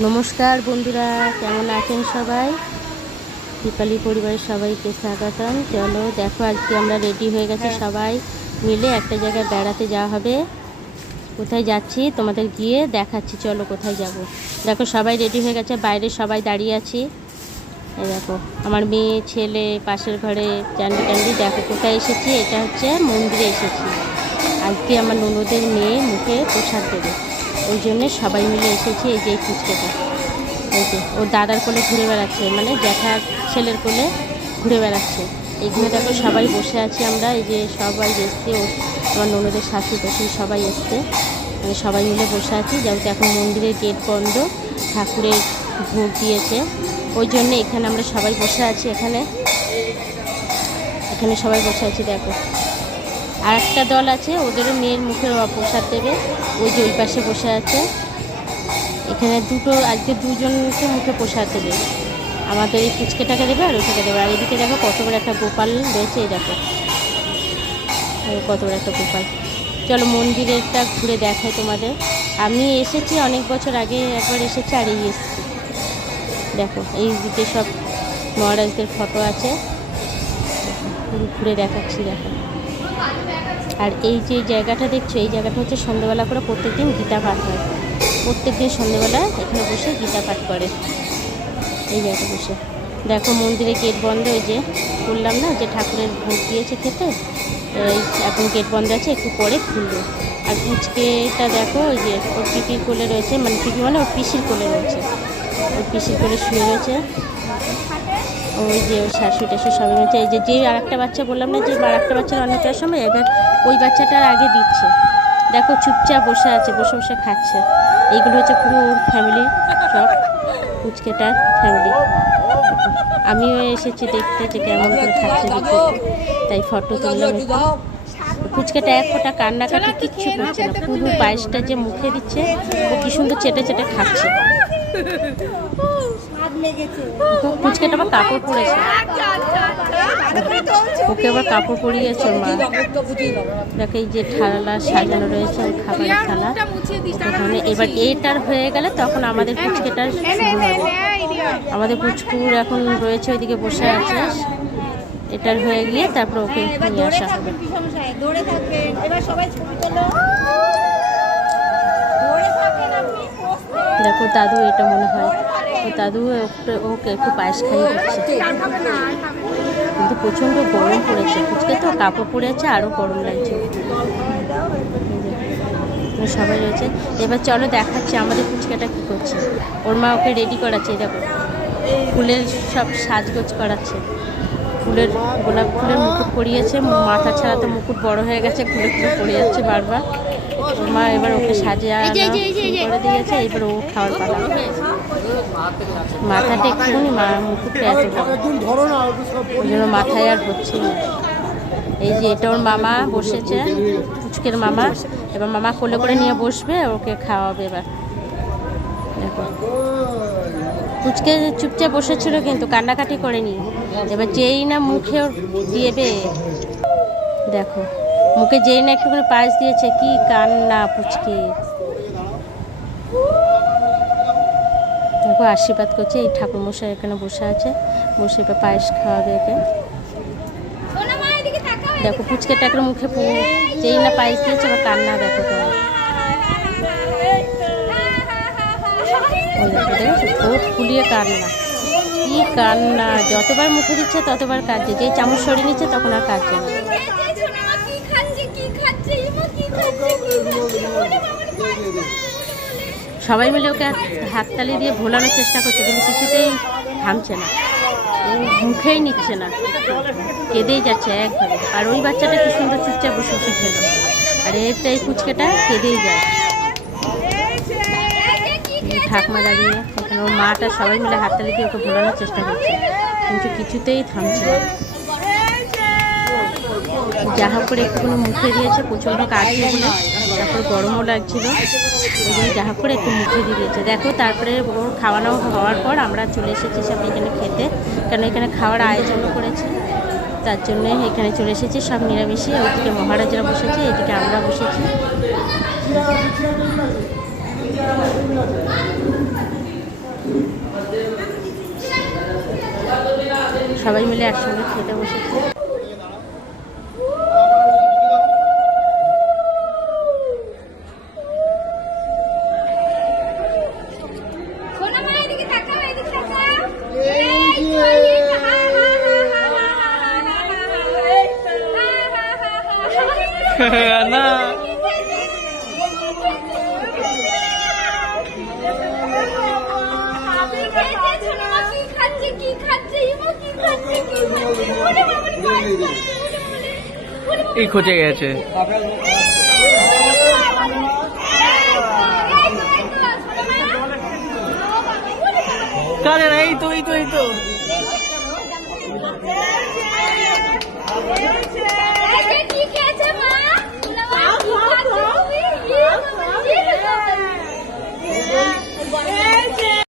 নমস্কার বন্ধুরা, কেমন আছেন সবাই? দীপালি পরিবারের সবাইকে স্বাগতম। চলো দেখো, আজকে আমরা রেডি হয়ে গেছি, সবাই মিলে একটা জায়গায় বেড়াতে যাওয়া হবে। কোথায় যাচ্ছি তোমাদের গিয়ে দেখাচ্ছি। চলো কোথায় যাব। দেখো সবাই রেডি হয়ে গেছে, বাইরে সবাই দাঁড়িয়ে আছি। এই দেখো আমার মেয়ে ছেলে পাশের ঘরে ক্যান্ডি ক্যান্ডি। দেখো কোথায় এসেছি, এটা হচ্ছে মন্দিরে এসেছি। আজকে আমার ননদের মেয়ে মুখে প্রসাদ দেবে, ওই জন্যে সবাই মিলে এসেছি। এই যে ফুচকেটা, এই যে ওর দাদার কোলে ঘুরে বেড়াচ্ছে, মানে জ্যাঠার ছেলের কোলে ঘুরে বেড়াচ্ছে। এইখানে দেখো সবাই বসে আছি আমরা। এই যে সবাই এসছে, আমার ননদের শাশুড়ি টাশুড়ি সবাই এসছে, মানে সবাই মিলে বসে আছি। যেহেতু এখন মন্দিরের গেট বন্ধ, ঠাকুরের ভোগ দিয়েছে, ওই জন্যে এখানে আমরা সবাই বসে আছি। এখানে সবাই বসে আছি। দেখো আর একটা দল আছে, ওদেরও মেয়ের মুখের প্রসাদ দেবে, ওই যে ওই পাশে বসে আছে। এখানে আজকে দুজনকে মুখে প্রসাদ দেবে, আমাদের এই ফুচকেটাকে দেবে আর ওইটাকে দেবে। আর এদিকে দেখো কত বড় একটা গোপাল রয়েছে, এই দেখো কত বড় একটা গোপাল। চলো মন্দিরেরটা ঘুরে দেখাই তোমাদের। আমি এসেছি অনেক বছর আগে, একবার এসেছি আর এই এসেছি। দেখো এই দিকে সব মহারাজদের ফটো আছে, ঘুরে দেখাচ্ছি। দেখো আর এই যে জায়গাটা দেখছো, এই জায়গাটা হচ্ছে সন্ধ্যেবেলা করে প্রত্যেকদিন গীতা পাঠ হয়। প্রত্যেকদিন সন্ধ্যেবেলা এখানে বসে গীতা পাঠ করে, এই জায়গাটা বসে। দেখো মন্দিরে গেট বন্ধ, ওই যে বললাম না যে ঠাকুরের ভোগ দিয়েছে খেতে, এখন গেট বন্ধ আছে, একটু পরে খুলবে। আর ফুচকেটা দেখো, ওই যে ওর পিপির কোলে রয়েছে, মানে পিপি মানে ওর পিসির কোলে রয়েছে, ওর পিসির কোলে শুয়ে রয়েছে। ওই যে ওর শাশুড়ি টাশুড়ি সবাই রয়েছে। এই যে আর একটা বাচ্চা বললাম না যে আর একটা বাচ্চার অনেকটার সময়, এবার ওই বাচ্চাটার আগে দিচ্ছে। দেখো চুপচাপ বসে আছে, বসে বসে খাচ্ছে। এইগুলো হচ্ছে পুরো ওর ফ্যামিলি, সব ফুচকেটার ফ্যামিলি। আমিও এসেছি দেখতে যে কেমন করে খাচ্ছে দেখতে, তাই ফটো তুললাম। ফুচকাটা এক ফোঁটা কান্নাকাটি কিচ্ছু করছে না, পুরো পায়েসটা যে মুখে দিচ্ছে, ও কি সুন্দর চেটে চেটে খাচ্ছে। ফুচকাটা আবার কাপড় পরেছে, ওকে আবার কাপড় পরিয়েছে মা। দেখো এই যে থালা সাজানো রয়েছে, ওই খাবারের থালা। ওখানে এবার এইটার হয়ে গেলে তখন আমাদের ফুচকাটা শুরু হবে। আমাদের পুচকুর এখন রয়েছে ওইদিকে বসে আছে, এটার হয়ে গিয়ে তারপর ওকে নিয়ে আসা হবে। দেখো দাদু, এটা মনে হয় ও দাদু ওকে একটু পায়েস খাইয়ে দিচ্ছে, কিন্তু প্রচণ্ড গরম পড়েছে। ফুচকে তো কাপড় পরে আছে, আরও গরম লাগছে। সবাই রয়েছে। এবার চলো দেখাচ্ছি আমাদের ফুচকাটা কী করছে। ওর মা ওকে রেডি করাচ্ছে, দেখো ফুলের সব সাজগোজ করাচ্ছে। গোলাপ ফুলের মুকুট পরিয়েছে, মাথা ছাড়া তো মুকুট বড় হয়ে গেছে, ফুলে ফুলে পড়ে যাচ্ছে বারবার। ওর মা এবার ওকে সাজিয়ে করে দিয়েছে, এবার ও খাওয়ার পালা। মাথাটা একটুখানি মুকুটটা এত ওই জন্য মাথায় আর হচ্ছে না। এই যে এটা ওর মামা বসেছে, ফুচকের মামা। এবার মামা কোলে করে নিয়ে বসবে, ওকে খাওয়াবে এবার। দেখো ফুচকে চুপচাপ বসেছিল, কিন্তু কান্নাকাটি করেনি। এবার যেই না মুখে ওর দিয়েবে, দেখো মুখে যেই না একটু করে পায়েস দিয়েছে, কি কান্না ফুচকে। দেখো আশীর্বাদ করছে, এই ঠাকুরমশাই এখানে বসে আছে, বসে এবার পায়েস খাওয়াবে একে। দেখো ফুচকেটা একটা মুখে যেই না পায়েস দিয়েছে, এবার কান্না। দেখো তো ওই দেখো, দেখেছো ঠোঁট ফুলিয়ে কান্না, কি কান্না। যতবার মুখে দিচ্ছে ততবার কাঁদছে, যেই চামচ সরিয়ে নিচ্ছে তখন আর কাঁদছে না। সবাই মিলে ওকে হাততালি দিয়ে ভোলানোর চেষ্টা করছে, কিন্তু কিছুতেই থামছে না, ও মুখেই নিচ্ছে না, কেঁদেই যাচ্ছে একভাবে। আর ওই বাচ্চাটা কি সুন্দর চুপচাপ বসে বসে খেলো, আর এই ফুচকেটা কেঁদেই যায়। ঠাকমা দাঁড়িয়ে এখানে, ওর মাটা সবাই মিলে হাততালি দিয়ে ওকে ভোলানোর চেষ্টা করছে, কিন্তু কিছুতেই থামছে না। যা হোক করে একটুখানি মুখে দিয়েছে, প্রচণ্ড কাটছে বলে, তারপর গরমও লাগছিল, ওই জন্য যা হোক করে একটু মুখে দিয়ে দিয়েছে। দেখো তারপরে ওর খাওয়ানো হওয়ার পর আমরা চলে এসেছি সব এখানে খেতে, কেন এখানে খাওয়ার আয়োজনও করেছে, তার জন্য এখানে চলে এসেছি সব নিরামিষে। ওইদিকে মহারাজরা বসেছে, এদিকে আমরা বসেছি। সবাই মিলে একসঙ্গে খেতে বসেছে। না এই খোঁজে গেছে কারে না এই তো